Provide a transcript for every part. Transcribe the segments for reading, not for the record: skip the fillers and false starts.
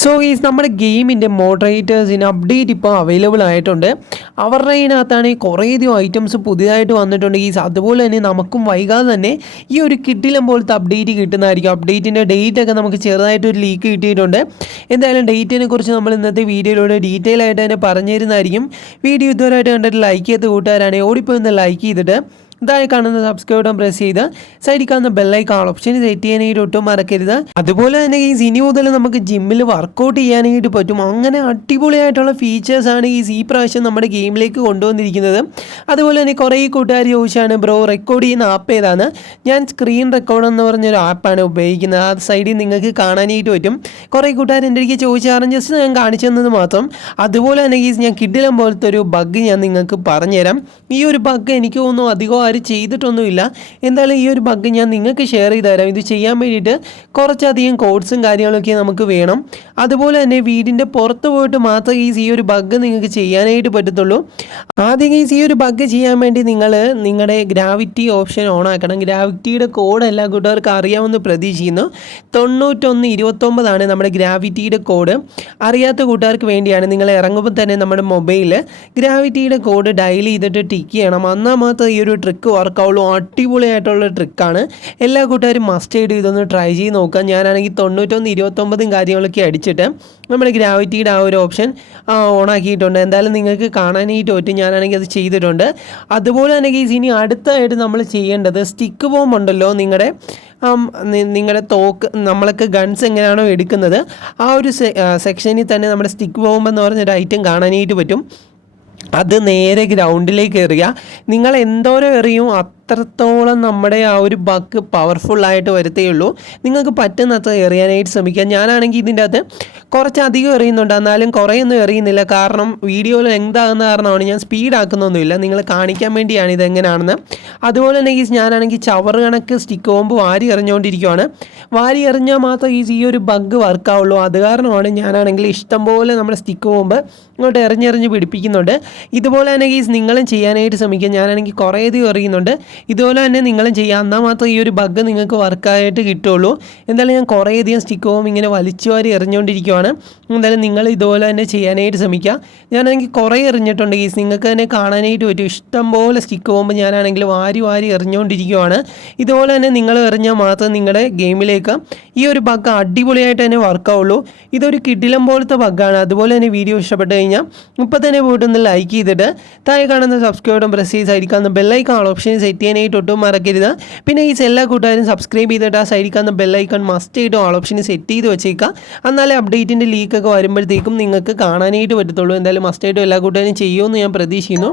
So is നമ്മുടെ ഗെയിമിൻ്റെ മോഡറേറ്റേഴ്സിന് update ഇപ്പോൾ അവൈലബിൾ ആയിട്ടുണ്ട്. അവരുടെ ഇതിനകത്താണ് കുറേയധികം ഐറ്റംസ് പുതിയതായിട്ട് വന്നിട്ടുണ്ട് ഈസ്. അതുപോലെ തന്നെ നമുക്കും വൈകാതെ തന്നെ ഈ ഒരു കിഡിലം പോലത്തെ അപ്ഡേറ്റ് കിട്ടുന്നതായിരിക്കും. അപ്ഡേറ്റിൻ്റെ ഡേറ്റ് ഒക്കെ നമുക്ക് ചെറുതായിട്ടൊരു ലീക്ക് കിട്ടിയിട്ടുണ്ട്. എന്തായാലും ഡേറ്റിനെ കുറിച്ച് നമ്മൾ ഇന്നത്തെ വീഡിയോയിലൂടെ ഡീറ്റെയിൽ ആയിട്ട് തന്നെ പറഞ്ഞു തരുന്നതായിരിക്കും. വീഡിയോ ഇതുവരെയായിട്ട് കണ്ടിട്ട് ലൈക്ക് ചെയ്ത് കൂട്ടുകാരാണെങ്കിൽ ഓടിപ്പോയി ഒന്ന് ലൈക്ക് ചെയ്തിട്ട് ഇതായി കാണുന്ന സബ്സ്ക്രൈബ് ബട്ടൺ പ്രസ് ചെയ്ത് സൈഡിൽ കാണുന്ന ബെല്ലൈക്കൺ ഓപ്ഷൻ സെറ്റ് ചെയ്യാനായിട്ട് ഒട്ടും മറക്കരുത്. അതുപോലെ തന്നെ ഈ ഇനി മുതൽ നമുക്ക് ജിമ്മിൽ വർക്കൗട്ട് ചെയ്യാനായിട്ട് പറ്റും. അങ്ങനെ അടിപൊളിയായിട്ടുള്ള ഫീച്ചേഴ്സാണ് ഈ പ്രാവശ്യം നമ്മുടെ ഗെയിമിലേക്ക് കൊണ്ടുവന്നിരിക്കുന്നത്. അതുപോലെ തന്നെ കുറേ കൂട്ടുകാർ ചോദിച്ചാണ് ബ്രോ റെക്കോർഡ് ചെയ്യുന്ന ആപ്പ് ഏതാണ്. ഞാൻ സ്ക്രീൻ റെക്കോർഡ് എന്ന് പറഞ്ഞൊരു ആപ്പാണ് ഉപയോഗിക്കുന്നത്. ആ സൈഡിൽ നിങ്ങൾക്ക് കാണാനായിട്ട് പറ്റും. കുറേ കൂട്ടുകാർ എൻ്റെ അടുത്ത് ചോദിച്ചാറും ജസ്റ്റ് ഞാൻ കാണിച്ചു തന്നത് മാത്രം. അതുപോലെ തന്നെ ഞാൻ കിഡിലം പോലത്തെ ഒരു ബഗ് ഞാൻ നിങ്ങൾക്ക് പറഞ്ഞുതരാം. ഈ ഒരു ബഗ് എനിക്ക് തോന്നുന്നു അധികം ചെയ്തിട്ടൊന്നുമില്ല. എന്തായാലും ഈ ഒരു ബഗ് ഞാൻ നിങ്ങൾക്ക് ഷെയർ ചെയ്ത് തരാം. ഇത് ചെയ്യാൻ വേണ്ടിയിട്ട് കുറച്ചധികം കോഡ്സും കാര്യങ്ങളൊക്കെ നമുക്ക് വേണം. അതുപോലെ തന്നെ വീടിൻ്റെ പുറത്ത് പോയിട്ട് മാത്രമേ ഈ ഒരു ബഗ് നിങ്ങൾക്ക് ചെയ്യാനായിട്ട് പറ്റത്തുള്ളൂ. ആദ്യം ഈ ഒരു ബഗ് ചെയ്യാൻ വേണ്ടി നിങ്ങൾ നിങ്ങളുടെ ഗ്രാവിറ്റി ഓപ്ഷൻ ഓൺ ആക്കണം. ഗ്രാവിറ്റിയുടെ കോഡ് എല്ലാ കൂട്ടുകാർക്കും അറിയാമെന്ന് പ്രതീക്ഷിക്കുന്നു. 9129 നമ്മുടെ ഗ്രാവിറ്റിയുടെ കോഡ്. അറിയാത്ത കൂട്ടുകാർക്ക് വേണ്ടിയാണ്. നിങ്ങൾ ഇറങ്ങുമ്പോൾ തന്നെ നമ്മുടെ മൊബൈലിൽ ഗ്രാവിറ്റിയുടെ കോഡ് ഡയൽ ചെയ്തിട്ട് ടിക്ക് ചെയ്യണം. എന്നാൽ മാത്രം ഈ ഒരു ട്രിക്ക് വർക്കാവുള്ളൂ. അടിപൊളിയായിട്ടുള്ള ട്രിക്കാണ്. എല്ലാ കൂട്ടുകാരും മസ്റ്റ് ആയിട്ട് ഇതൊന്ന് ട്രൈ ചെയ്ത് നോക്കാം. ഞാനാണെങ്കിൽ 9129 കാര്യങ്ങളൊക്കെ അടിച്ചിട്ട് നമ്മുടെ ഗ്രാവിറ്റിയുടെ ആ ഒരു ഓപ്ഷൻ ഓണാക്കിയിട്ടുണ്ട്. എന്തായാലും നിങ്ങൾക്ക് കാണാനായിട്ട് പറ്റും. ഞാനാണെങ്കിൽ അത് ചെയ്തിട്ടുണ്ട്. അതുപോലെ തന്നെ ഇനി അടുത്തായിട്ട് നമ്മൾ ചെയ്യേണ്ടത് സ്റ്റിക്ക് ബോംബ് ഉണ്ടല്ലോ, നിങ്ങളുടെ തോക്ക് നമ്മളൊക്കെ ഗൺസ് എങ്ങനെയാണോ എടുക്കുന്നത് ആ ഒരു സെക്ഷനിൽ തന്നെ നമ്മുടെ സ്റ്റിക്ക് ബോംബ് എന്ന് പറഞ്ഞൊരു ഐറ്റം കാണാനായിട്ട് പറ്റും. അത് നേരെ ഗ്രൗണ്ടിലേക്ക് എറിയുക. നിങ്ങൾ എന്തോരം എറിയും അത്രത്തോളം നമ്മുടെ ആ ഒരു ബഗ് പവർഫുള്ളായിട്ട് വരത്തേയുള്ളൂ. നിങ്ങൾക്ക് പറ്റുന്നത്ര എറിയാനായിട്ട് ശ്രമിക്കുക. ഞാനാണെങ്കിൽ ഇതിൻ്റെ അകത്ത് കുറച്ചധികം എറിയുന്നുണ്ട്, എന്നാലും കുറേയൊന്നും എറിയുന്നില്ല. കാരണം വീഡിയോയിൽ എന്താകുന്ന കാരണമാണ് ഞാൻ സ്പീഡാക്കുന്നൊന്നുമില്ല. നിങ്ങൾ കാണിക്കാൻ വേണ്ടിയാണ് ഇതെങ്ങനെയാണെന്ന്. അതുപോലെ തന്നെ ഞാനാണെങ്കിൽ ചവറ് കണക്ക് സ്റ്റിക്ക് ബോംബ് വാരി എറിഞ്ഞുകൊണ്ടിരിക്കുകയാണ്. വാരി എറിഞ്ഞാൽ മാത്രം ഈ ഒരു ബഗ് വർക്കാവുള്ളൂ. അത് കാരണമാണ് ഞാനാണെങ്കിൽ ഇഷ്ടംപോലെ നമ്മുടെ സ്റ്റിക്ക് ബോംബ് ഇങ്ങോട്ട് എറിഞ്ഞെറിഞ്ഞ് പിടിപ്പിക്കുന്നുണ്ട്. ഇതുപോലെ തന്നെ നിങ്ങളും ചെയ്യാനായിട്ട് ശ്രമിക്കുക. ഞാനാണെങ്കിൽ കുറേയധികം എറിയുന്നുണ്ട്. ഇതുപോലെ തന്നെ നിങ്ങളും ചെയ്യുക. എന്നാൽ മാത്രം ഈ ഒരു ബഗ് നിങ്ങൾക്ക് വർക്കായിട്ട് കിട്ടുള്ളൂ. എന്തായാലും ഞാൻ കുറേയധികം സ്റ്റിക്ക് ബോംബ് ഇങ്ങനെ വലിച്ചു വാരി എറിഞ്ഞുകൊണ്ടിരിക്കുകയാണ്. എന്തായാലും നിങ്ങൾ ഇതുപോലെ തന്നെ ചെയ്യാനായിട്ട് ശ്രമിക്കുക. ഞാനാണെങ്കിൽ കുറേ എറിഞ്ഞിട്ടുണ്ട് നിങ്ങൾക്ക് തന്നെ കാണാനായിട്ട് പറ്റും. ഇഷ്ടംപോലെ സ്റ്റിക്ക് ബോംബ് ഞാനാണെങ്കിൽ വാരി വാരി എറിഞ്ഞുകൊണ്ടിരിക്കുകയാണ്. ഇതുപോലെ തന്നെ നിങ്ങൾ എറിഞ്ഞാൽ മാത്രം നിങ്ങളുടെ ഗെയിമിലേക്ക് ഈ ഒരു ബഗ് അടിപൊളിയായിട്ട് തന്നെ വർക്കാവുള്ളൂ. ഇതൊരു കിഡിലം പോലത്തെ ബഗ്ഗാണ്. അതുപോലെ തന്നെ വീഡിയോ ഇഷ്ടപ്പെട്ട് കഴിഞ്ഞാൽ ഇപ്പോൾ തന്നെ പോയിട്ടൊന്ന് ലൈക്ക് ചെയ്തിട്ട് താഴെ കാണുന്ന സബ്സ്ക്രൈബ് ബട്ടൺ പ്രസ് ചെയ്ത് സൈഡിൽ കാണുന്ന ബെല്ലൈക്കൺ ഓപ്ഷൻ സെറ്റ് ചെയ്യാനായിട്ട് ഒട്ടും മറക്കരുത്. പിന്നെ എല്ലാ കൂട്ടുകാരും സബ്സ്ക്രൈബ് ചെയ്തിട്ട് ആ സൈഡിൽ കാണുന്ന ബെല്ലൈക്കൺ മസ്റ്റ് ആയിട്ട് ഓൾ ഓപ്ഷൻ സെറ്റ് ചെയ്ത് വെച്ചേക്കുക. എന്നാലേ അപ്ഡേറ്റിൻ്റെ ലീക്കൊക്കെ വരുമ്പോഴത്തേക്കും നിങ്ങൾക്ക് കാണാനായിട്ട് പറ്റത്തുള്ളൂ. എന്തായാലും മസ്റ്റായിട്ടും എല്ലാ കൂട്ടുകാരും ചെയ്യുമെന്ന് ഞാൻ പ്രതീക്ഷിക്കുന്നു.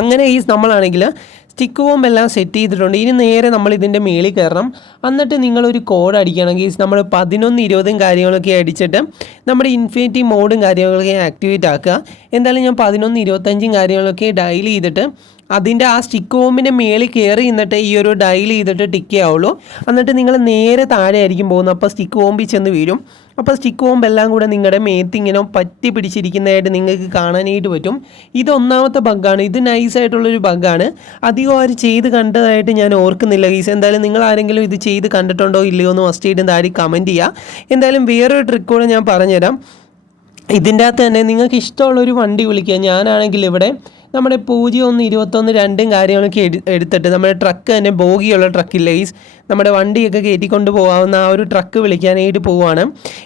അങ്ങനെ നമ്മളാണെങ്കിൽ സ്റ്റിക്ക് ബോംബ് എല്ലാം സെറ്റ് ചെയ്തിട്ടുണ്ട്. ഇനി നേരെ നമ്മൾ ഇതിൻ്റെ മേളിൽ കയറണം. എന്നിട്ട് നിങ്ങളൊരു കോഡ് അടിക്കുകയാണെങ്കിൽ നമ്മൾ 1120 കാര്യങ്ങളൊക്കെ അടിച്ചിട്ട് നമ്മുടെ ഇൻഫിനിറ്റി മോഡും കാര്യങ്ങളൊക്കെ ആക്ടിവേറ്റ് ആക്കുക. എന്തായാലും ഞാൻ 1125 കാര്യങ്ങളൊക്കെ ഡയൽ ചെയ്തിട്ട് അതിൻ്റെ ആ സ്റ്റിക്ക് ബോംബിൻ്റെ മേളിൽ കയറി നിന്നിട്ട് ഈ ഒരു ഡയൽ ചെയ്തിട്ട് ടിക്ക് ചെയ്യാവുള്ളൂ. എന്നിട്ട് നിങ്ങൾ നേരെ താഴെ ആയിരിക്കും പോകുന്നത്. അപ്പോൾ സ്റ്റിക്ക് ബോംബിൽ ചെന്ന് വീഴും. അപ്പോൾ സ്റ്റിക്ക് ബോംബ് എല്ലാം കൂടെ നിങ്ങളുടെ മേത്തിങ്ങനെ പറ്റി പിടിച്ചിരിക്കുന്നതായിട്ട് നിങ്ങൾക്ക് കാണാനായിട്ട് പറ്റും. ഇത് ഒന്നാമത്തെ ബഗ്ഗാണ്. ഇത് നൈസായിട്ടുള്ളൊരു ബഗ്ഗാണ്. അധികം ആരും ചെയ്ത് കണ്ടതായിട്ട് ഞാൻ ഓർക്കുന്നില്ല ഗീസ്. എന്തായാലും നിങ്ങൾ ആരെങ്കിലും ഇത് ചെയ്ത് കണ്ടിട്ടുണ്ടോ ഇല്ലയോ എന്ന് മസ്റ്റ് ആയിട്ട് താഴെ കമൻറ്റ് ചെയ്യുക. എന്തായാലും വേറൊരു ട്രിക്ക് കൂടെ ഞാൻ പറഞ്ഞുതരാം. ഇതിൻ്റെ അകത്ത് തന്നെ നിങ്ങൾക്ക് ഇഷ്ടമുള്ളൊരു വണ്ടി വിളിക്കുക. ഞാനാണെങ്കിൽ ഇവിടെ നമ്മുടെ 0121 കാര്യങ്ങളൊക്കെ എടുത്തിട്ട് നമ്മുടെ ട്രക്ക് തന്നെ ബോഗിയുള്ള ട്രക്കില്ല ഗീസ്, നമ്മുടെ വണ്ടിയൊക്കെ കയറ്റിക്കൊണ്ട് പോകാവുന്ന ആ ഒരു ട്രക്ക് വിളിക്കാനായിട്ട് പോവുകയാണ്.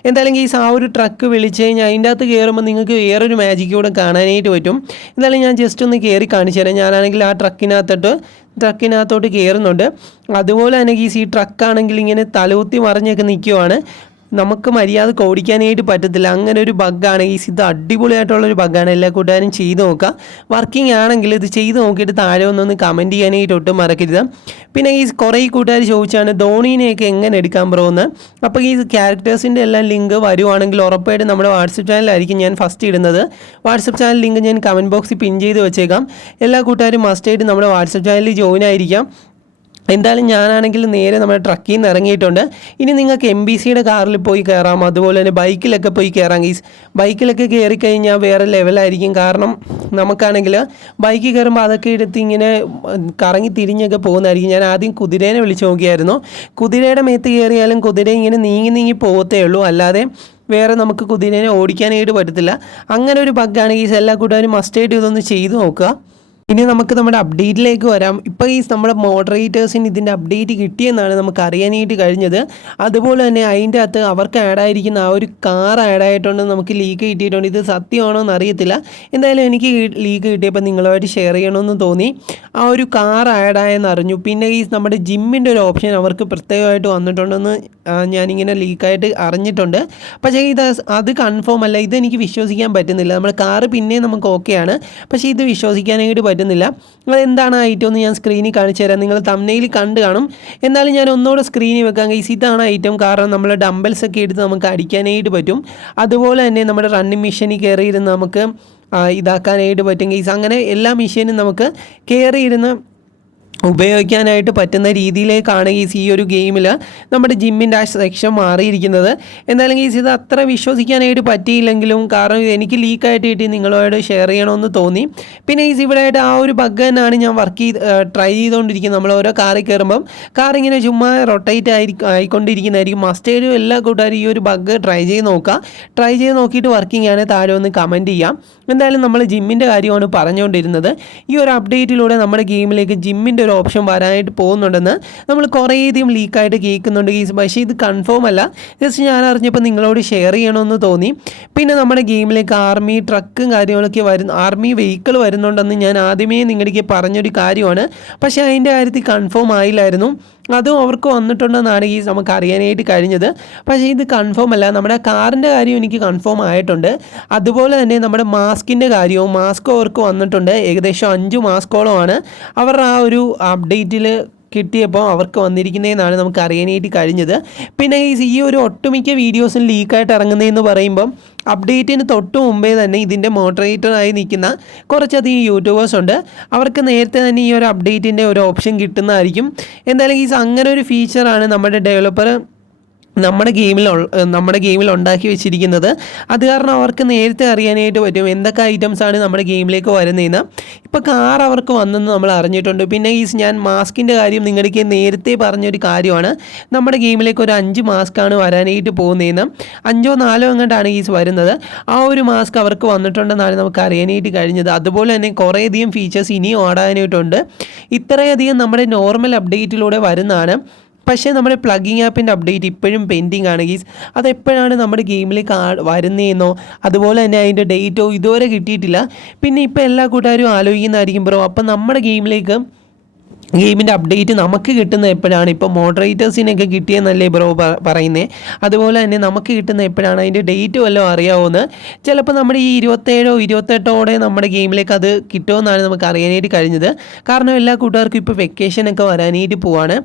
എന്തായാലും ഗീസ് ആ ഒരു ട്രക്ക് വിളിച്ച് കഴിഞ്ഞാൽ അതിൻ്റെ അകത്ത് കയറുമ്പോൾ നിങ്ങൾക്ക് വേറൊരു മാജിക് കൂടെ കാണാനായിട്ട് പറ്റും. എന്തായാലും ഞാൻ ജസ്റ്റ് ഒന്ന് കയറി കാണിച്ചു തരാം. ഞാനാണെങ്കിൽ ആ ട്രക്കിനകത്തോട്ട് കയറുന്നുണ്ട്. അതുപോലെ തന്നെ ഗീസ് ഈ ട്രക്കാണെങ്കിൽ ഇങ്ങനെ തലകുത്തി മറിഞ്ഞൊക്കെ നിൽക്കുവാണ്. നമുക്ക് മര്യാദ ഓടിക്കാനായിട്ട് പറ്റത്തില്ല. അങ്ങനെ ഒരു ബഗ്ഗാണ് ഇത്. അടിപൊളിയായിട്ടുള്ളൊരു ബഗ്ഗാണ്. എല്ലാ കൂട്ടുകാരും ചെയ്ത് നോക്കുക. വർക്കിംഗ് ആണെങ്കിൽ ഇത് ചെയ്ത് നോക്കിയിട്ട് താഴെ ഒന്നൊന്ന് കമൻറ്റ് ചെയ്യാനായിട്ട് ഒട്ടും മറക്കരുത്. പിന്നെ കുറേ കൂട്ടുകാർ ചോദിച്ചാണ് ധോണീനെയൊക്കെ എങ്ങനെ എടുക്കാൻ ബ്രോ എന്ന്. അപ്പോൾ ക്യാരക്ടേഴ്സിൻ്റെ എല്ലാം ലിങ്ക് വരുവാണെങ്കിൽ ഉറപ്പായിട്ട് നമ്മുടെ വാട്സപ്പ് ചാനലായിരിക്കും ഞാൻ ഫസ്റ്റ് ഇടുന്നത്. വാട്സപ്പ് ചാനൽ ലിങ്ക് ഞാൻ കമൻറ്റ് ബോക്സിൽ പിൻ ചെയ്ത് വെച്ചേക്കാം. എല്ലാ കൂട്ടുകാരും മസ്റ്റായിട്ട് നമ്മുടെ വാട്സപ്പ് ചാനലിൽ ജോയിൻ ആയിരിക്കാം. എന്തായാലും ഞാനാണെങ്കിൽ നേരെ നമ്മുടെ ട്രക്കിൽ നിന്ന് ഇറങ്ങിയിട്ടുണ്ട്. ഇനി നിങ്ങൾക്ക് MBCയുടെ കാറിൽ പോയി കയറാം. അതുപോലെ തന്നെ ബൈക്കിലൊക്കെ പോയി കയറാം ഗീസ്. ബൈക്കിലൊക്കെ കയറിക്കഴിഞ്ഞാൽ വേറെ ലെവലായിരിക്കും. കാരണം നമുക്കാണെങ്കിൽ ബൈക്കിൽ കയറുമ്പോൾ അതൊക്കെ എടുത്ത് ഇങ്ങനെ കറങ്ങി തിരിഞ്ഞൊക്കെ പോകുന്നതായിരിക്കും. ഞാൻ ആദ്യം കുതിരേനെ വിളിച്ച് നോക്കിയായിരുന്നു. കുതിരയുടെ മേത്ത് കയറിയാലും കുതിര ഇങ്ങനെ നീങ്ങി പോകത്തേ ഉള്ളൂ. അല്ലാതെ വേറെ നമുക്ക് കുതിരേനെ ഓടിക്കാനായിട്ട് പറ്റത്തില്ല. അങ്ങനെ ഒരു ബഗ്ഗാണ് ഗൈസ്. എല്ലാ കൂട്ടുകാരും മസ്റ്റായിട്ട് ഇതൊന്ന് ചെയ്ത് നോക്കുക. ഇനി നമുക്ക് നമ്മുടെ അപ്ഡേറ്റിലേക്ക് വരാം. ഇപ്പോൾ ഈ നമ്മുടെ മോഡറേറ്റേഴ്സിന് ഇതിൻ്റെ അപ്ഡേറ്റ് കിട്ടിയെന്നാണ് നമുക്ക് അറിയാനായിട്ട് കഴിഞ്ഞത്. അതുപോലെ തന്നെ അതിൻ്റെ അകത്ത് അവർക്ക് ആഡായിരിക്കുന്ന ആ ഒരു കാർ ആഡായിട്ടുണ്ട്, നമുക്ക് ലീക്ക് കിട്ടിയിട്ടുണ്ട്. ഇത് സത്യമാണോ എന്ന് അറിയത്തില്ല. എന്തായാലും എനിക്ക് ലീക്ക് കിട്ടിയപ്പോൾ നിങ്ങളുമായിട്ട് ഷെയർ ചെയ്യണമെന്ന് തോന്നി. ആ ഒരു കാർ ആഡായെന്ന് അറിഞ്ഞു. പിന്നെ ഈ നമ്മുടെ ജിമ്മിൻ്റെ ഒരു ഓപ്ഷൻ അവർക്ക് പ്രത്യേകമായിട്ട് വന്നിട്ടുണ്ടെന്ന് ഞാനിങ്ങനെ ലീക്കായിട്ട് അറിഞ്ഞിട്ടുണ്ട്. പക്ഷേ അത് കൺഫേം അല്ല. ഇതെനിക്ക് വിശ്വസിക്കാൻ പറ്റുന്നില്ല. നമ്മുടെ കാറ് പിന്നെയും നമുക്ക് ഓക്കെയാണ്, പക്ഷേ ഇത് വിശ്വസിക്കാനായിട്ട് പറ്റുന്നില്ല. അതെന്താണ് ഐറ്റം എന്ന് ഞാൻ സ്ക്രീനിൽ കാണിച്ചു തരാം. നിങ്ങൾ തംബ്നെയിൽ കണ്ട് കാണും. എന്നാലും ഞാൻ ഒന്നുകൂടെ സ്ക്രീനിൽ വെക്കാം ഗൈസ്. ഇതാണ് ഐറ്റം. കാരണം നമ്മൾ ഡംബൽസ് ഒക്കെ എടുത്ത് നമുക്ക് അടിക്കാനായിട്ട് പറ്റും. അതുപോലെ തന്നെ നമ്മുടെ റണ്ണിങ് മെഷീനിൽ കയറിയിരുന്ന് നമുക്ക് ഇതാക്കാനായിട്ട് പറ്റും ഗൈസ്. അങ്ങനെ എല്ലാ മെഷീനും നമുക്ക് കയറിയിരുന്ന് ഉപയോഗിക്കാനായിട്ട് പറ്റുന്ന രീതിയിലേക്കാണ് ഈ ഒരു ഗെയിമിൽ നമ്മുടെ ജിമ്മിൻ്റെ ആ സെക്ഷൻ മാറിയിരിക്കുന്നത്. എന്തായാലും ഇത് അത്ര വിശ്വസിക്കാനായിട്ട് പറ്റിയില്ലെങ്കിലും, കാരണം ഇത് എനിക്ക് ലീക്കായിട്ട് കിട്ടി, നിങ്ങളോട് ഷെയർ ചെയ്യണമെന്ന് തോന്നി. പിന്നെ ഇവിടെയായിട്ട് ആ ഒരു ബഗ് തന്നെയാണ് ഞാൻ ട്രൈ ചെയ്തുകൊണ്ടിരിക്കുന്നത്. നമ്മൾ ഓരോ കാറിൽ കയറുമ്പം കാറിങ്ങനെ ചുമ്മാ റൊട്ടേറ്റ് ആയിക്കൊണ്ടിരിക്കുന്നതായിരിക്കും. മസ്റ്റായിട്ടും എല്ലാ കൂട്ടുകാരും ഈ ഒരു ബഗ് ട്രൈ ചെയ്ത് നോക്കുക. ട്രൈ ചെയ്ത് നോക്കിയിട്ട് വർക്കിംഗ് ആണ് താഴെ ഒന്ന് കമൻറ്റ് ചെയ്യാം. എന്തായാലും നമ്മൾ ജിമ്മിൻ്റെ കാര്യമാണ് പറഞ്ഞുകൊണ്ടിരുന്നത്. ഈ ഒരു അപ്ഡേറ്റിലൂടെ നമ്മുടെ ഗെയിമിലേക്ക് ജിമ്മിൻ്റെ ഒരു ഓപ്ഷൻ വരാനായിട്ട് പോകുന്നുണ്ടെന്ന് നമ്മൾ കുറേയധികം ലീക്കായിട്ട് കേൾക്കുന്നുണ്ട്. പക്ഷേ ഇത് കൺഫേം അല്ല. ജസ്റ്റ് ഞാൻ അറിഞ്ഞപ്പോൾ നിങ്ങളോട് ഷെയർ ചെയ്യണമെന്ന് തോന്നി. പിന്നെ നമ്മുടെ ഗെയിമിലേക്ക് ആർമി ട്രക്കും കാര്യങ്ങളൊക്കെ ആർമി വെഹിക്കിൾ വരുന്നുണ്ടെന്ന് ഞാൻ ആദ്യമേ നിങ്ങളുടെ പറഞ്ഞൊരു കാര്യമാണ്. പക്ഷേ അതിൻ്റെ കാര്യത്തിൽ കൺഫേം ആയില്ലായിരുന്നു. അതും അവർക്ക് വന്നിട്ടുണ്ടെന്നാണ് നമുക്ക് അറിയാനായിട്ട് കഴിഞ്ഞത്. പക്ഷേ ഇത് കൺഫേം അല്ല. നമ്മുടെ കാറിൻ്റെ കാര്യം എനിക്ക് കൺഫേം ആയിട്ടുണ്ട്. അതുപോലെ തന്നെ നമ്മുടെ മാസ്കിൻ്റെ കാര്യവും അവർക്ക് വന്നിട്ടുണ്ട്. ഏകദേശം 5 മാസ്കോളമാണ് അവരുടെ ആ ഒരു അപ്ഡേറ്റിൽ കിട്ടിയപ്പോൾ അവർക്ക് വന്നിരിക്കുന്നതെന്നാണ് നമുക്ക് അറിയാനായിട്ട് കഴിഞ്ഞത്. പിന്നെ ഈ ഒരു ഒട്ടുമിക്ക വീഡിയോസും ലീക്കായിട്ട് ഇറങ്ങുന്നതെന്ന് പറയുമ്പം അപ്ഡേറ്റിന് തൊട്ട് മുമ്പേ തന്നെ ഇതിൻ്റെ മോഡറേറ്ററായി നിൽക്കുന്ന കുറച്ചധികം യൂട്യൂബേഴ്സ് ഉണ്ട്. അവർക്ക് നേരത്തെ തന്നെ ഈ ഒരു അപ്ഡേറ്റിൻ്റെ ഒരു ഓപ്ഷൻ കിട്ടുന്നതായിരിക്കും. എന്തായാലും അങ്ങനെ ഒരു ഫീച്ചറാണ് നമ്മുടെ ഡെവലപ്പർ നമ്മുടെ ഗെയിമിൽ ഉണ്ടാക്കി വെച്ചിരിക്കുന്നത്. അത് കാരണം അവർക്ക് നേരത്തെ അറിയാനായിട്ട് പറ്റും എന്തൊക്കെ ഐറ്റംസാണ് നമ്മുടെ ഗെയിമിലേക്ക് വരുന്നതെന്ന്. ഇപ്പോൾ കാർ അവർക്ക് വന്നെന്ന് നമ്മൾ അറിഞ്ഞിട്ടുണ്ട്. പിന്നെ ഞാൻ മാസ്കിൻ്റെ കാര്യം നിങ്ങൾക്ക് നേരത്തെ പറഞ്ഞൊരു കാര്യമാണ്. നമ്മുടെ ഗെയിമിലേക്ക് ഒരു 5 മാസ്കാണ് വരാനായിട്ട് പോകുന്നതെന്ന്. 5ഓ 4ഓ എങ്ങോട്ടാണ് വരുന്നത്. ആ ഒരു മാസ്ക് അവർക്ക് വന്നിട്ടുണ്ടെന്നാണ് നമുക്ക് അറിയാനായിട്ട് കഴിഞ്ഞത്. അതുപോലെ തന്നെ കുറേയധികം ഫീച്ചേഴ്സ് ഇനിയും ആടാനായിട്ടുണ്ട്. ഇത്രയധികം നമ്മുടെ നോർമൽ അപ്ഡേറ്റിലൂടെ വരുന്നതാണ്. പക്ഷേ നമ്മുടെ പ്ലഗിങ് ആപ്പിൻ്റെ അപ്ഡേറ്റ് ഇപ്പോഴും പെൻഡിങ് ആണ് ഗീസ്. അതെപ്പോഴാണ് നമ്മുടെ ഗെയിമിലേക്ക് വരുന്നതെന്നോ അതുപോലെ തന്നെ അതിൻ്റെ ഡേറ്റോ ഇതുവരെ കിട്ടിയിട്ടില്ല. പിന്നെ ഇപ്പോൾ എല്ലാ കൂട്ടുകാരും ആലോചിക്കുന്നതായിരിക്കും ബ്രോ, അപ്പം നമ്മുടെ ഗെയിമിൻ്റെ അപ്ഡേറ്റ് നമുക്ക് കിട്ടുന്ന എപ്പോഴാണ്? ഇപ്പോൾ മോഡറേറ്റേഴ്സിനൊക്കെ കിട്ടിയെന്നല്ലേ ബ്രോ പറയുന്നത്. അതുപോലെ തന്നെ നമുക്ക് കിട്ടുന്ന എപ്പോഴാണ്? അതിൻ്റെ ഡേറ്റ് വല്ലതും അറിയാവുമെന്ന്. ചിലപ്പോൾ നമ്മുടെ ഈ 27ഓ 28ഓടെ നമ്മുടെ ഗെയിമിലേക്ക് അത് കിട്ടുമെന്നാണ് നമുക്ക് അറിയാനായിട്ട് കഴിഞ്ഞത്. കാരണം എല്ലാ കൂട്ടുകാർക്കും ഇപ്പോൾ വെക്കേഷനൊക്കെ വരാനായിട്ട് പോവാണ്.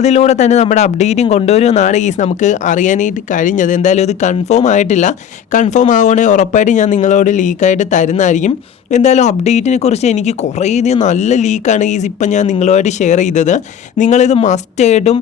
അതിലൂടെ തന്നെ നമ്മുടെ അപ്ഡേറ്റും കൊണ്ടുവരുമെന്നാണ് നമുക്ക് അറിയാനായിട്ട് കഴിഞ്ഞത്. എന്തായാലും ഇത് കൺഫേം ആയിട്ടില്ല. കൺഫേം ആവുകയാണെങ്കിൽ ഉറപ്പായിട്ട് ഞാൻ നിങ്ങളോട് ലീക്കായിട്ട് തരുന്നതായിരിക്കും. എന്തായാലും അപ്ഡേറ്റിനെ കുറിച്ച് എനിക്ക് കുറേയധികം നല്ല ലീക്കാണ് ഇപ്പം ഞാൻ നിങ്ങളുമായിട്ട് ഷെയർ ചെയ്തത്. നിങ്ങളിത് മസ്റ്റായിട്ടും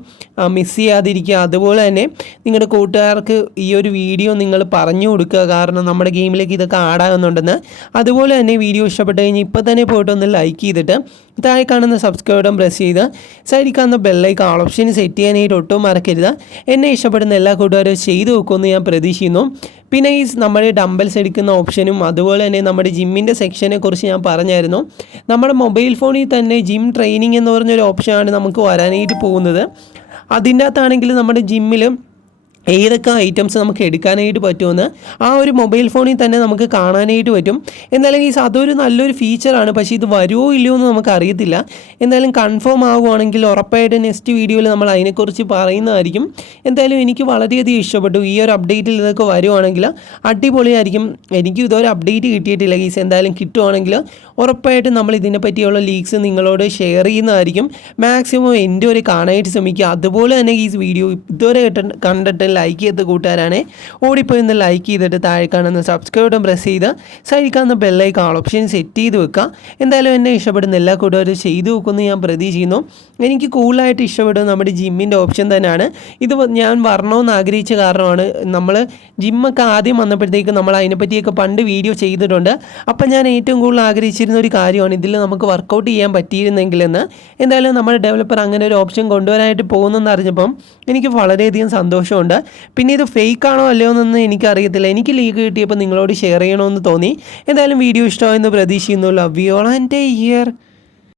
മിസ് ചെയ്യാതിരിക്കുക. അതുപോലെ തന്നെ നിങ്ങളുടെ കൂട്ടുകാർക്ക് ഈ ഒരു വീഡിയോ നിങ്ങൾ പറഞ്ഞു കൊടുക്കുക. കാരണം നമ്മുടെ ഗെയിമിലേക്ക് ഇതൊക്കെ ആടാകുന്നുണ്ടെന്ന്. അതുപോലെ തന്നെ വീഡിയോ ഇഷ്ടപ്പെട്ട് കഴിഞ്ഞാൽ ഇപ്പോൾ തന്നെ പോയിട്ടൊന്ന് ലൈക്ക് ചെയ്തിട്ട് താഴെ കാണുന്ന സബ്സ്ക്രൈബ് ബട്ടൺ പ്രസ് ചെയ്ത് സൈഡിൽ കാണുന്ന ബെല്ലൈക്കൺ ഓൾ ഓപ്ഷൻ സെറ്റ് ചെയ്യാനായിട്ട് ഒട്ടും മറക്കരുത്. എന്നെ ഇഷ്ടപ്പെടുന്ന എല്ലാ കൂട്ടുകാരും ചെയ്തു വെക്കുമെന്ന് ഞാൻ പ്രതീക്ഷിക്കുന്നു. പിന്നെ നമ്മുടെ ഡംബൽസ് എടുക്കുന്ന ഓപ്ഷനും അതുപോലെ തന്നെ നമ്മുടെ ജിമ്മിൻ്റെ സെക്ഷനെ കുറിച്ച് ഞാൻ പറഞ്ഞായിരുന്നു. നമ്മുടെ മൊബൈൽ ഫോണിൽ തന്നെ ജിം ട്രെയിനിങ് എന്ന് പറഞ്ഞൊരു ഓപ്ഷനാണ് നമുക്ക് വരാനായിട്ട് പോകുന്നത്. അതിൻ്റെ അകത്താണെങ്കിൽ നമ്മുടെ ജിമ്മിൽ ഏതൊക്കെ ഐറ്റംസ് നമുക്ക് എടുക്കാനായിട്ട് പറ്റുമെന്ന് ആ ഒരു മൊബൈൽ ഫോണിൽ തന്നെ നമുക്ക് കാണാനായിട്ട് പറ്റും. എന്തായാലും അതൊരു നല്ലൊരു ഫീച്ചറാണ്. പക്ഷേ ഇത് വരുമോ ഇല്ലയോ എന്ന് നമുക്ക് അറിയത്തില്ല. എന്തായാലും കൺഫേം ആവുകയാണെങ്കിൽ ഉറപ്പായിട്ട് നെക്സ്റ്റ് വീഡിയോയിൽ നമ്മൾ അതിനെക്കുറിച്ച് പറയുന്നതായിരിക്കും. എന്തായാലും എനിക്ക് വളരെയധികം ഇഷ്ടപ്പെട്ടു. ഈ ഒരു അപ്ഡേറ്റിൽ ഇതൊക്കെ വരുവാണെങ്കിൽ അടിപൊളിയായിരിക്കും. എനിക്ക് ഇതൊരു അപ്ഡേറ്റ് കിട്ടിയിട്ടില്ല എന്തായാലും കിട്ടുവാണെങ്കിൽ ഉറപ്പായിട്ടും നമ്മൾ ഇതിനെ പറ്റിയുള്ള ലീക്സ് നിങ്ങളോട് ഷെയർ ചെയ്യുന്നതായിരിക്കും. മാക്സിമം എൻ്റെ ഒരു കാണാനായിട്ട് ശ്രമിക്കുക. അതുപോലെ തന്നെ വീഡിയോ ഇതുവരെ കണ്ടിട്ട് ലൈക്ക് ചെയ്ത കൂട്ടുകാരാണ് ഓടിപ്പോയി ഒന്ന് ലൈക്ക് ചെയ്തിട്ട് താഴെ കാണുന്ന സബ്സ്ക്രൈബ് ബട്ടൺ പ്രസ് ചെയ്ത് സൈഡിൽ കാണുന്ന ബെല്ലൈക്കൺ ഓൾ ഓപ്ഷൻ സെറ്റ് ചെയ്ത് വെക്കുക. എന്തായാലും എന്നെ ഇഷ്ടപ്പെടുന്ന എല്ലാ കൂട്ടുകാരും ചെയ്തു വെക്കുമെന്ന് ഞാൻ പ്രതീക്ഷിക്കുന്നു. എനിക്ക് കൂടുതലായിട്ട് ഇഷ്ടപ്പെടുന്നത് നമ്മുടെ ജിമ്മിൻ്റെ ഓപ്ഷൻ തന്നെയാണ്. ഇത് ഞാൻ വരണമെന്ന് ആഗ്രഹിച്ച കാരണമാണ്. നമ്മൾ ജിമ്മൊക്കെ ആദ്യം വന്നപ്പോഴത്തേക്ക് നമ്മൾ അതിനെപ്പറ്റിയൊക്കെ പണ്ട് വീഡിയോ ചെയ്തിട്ടുണ്ട്. അപ്പം ഞാൻ ഏറ്റവും കൂടുതൽ ആഗ്രഹിച്ചിരുന്ന ഒരു കാര്യമാണ് ഇതിൽ നമുക്ക് വർക്കൗട്ട് ചെയ്യാൻ പറ്റിയിരുന്നെങ്കിലെന്ന്. എന്തായാലും നമ്മുടെ ഡെവലപ്പർ അങ്ങനെ ഒരു ഓപ്ഷൻ കൊണ്ടുവരാനായിട്ട് പോകുന്നെന്ന് അറിഞ്ഞപ്പം എനിക്ക് വളരെയധികം സന്തോഷമുണ്ട്. പിന്നെ ഇത് ഫേക്ക് ആണോ അല്ലയോ എന്നൊന്നും എനിക്കറിയത്തില്ല. എനിക്ക് ലീക്ക് കിട്ടിയപ്പോൾ നിങ്ങളോട് ഷെയർ ചെയ്യണമെന്ന് തോന്നി. എന്തായാലും വീഡിയോ ഇഷ്ടമായെന്ന് പ്രതീക്ഷിക്കുന്നു. Love you all and take care.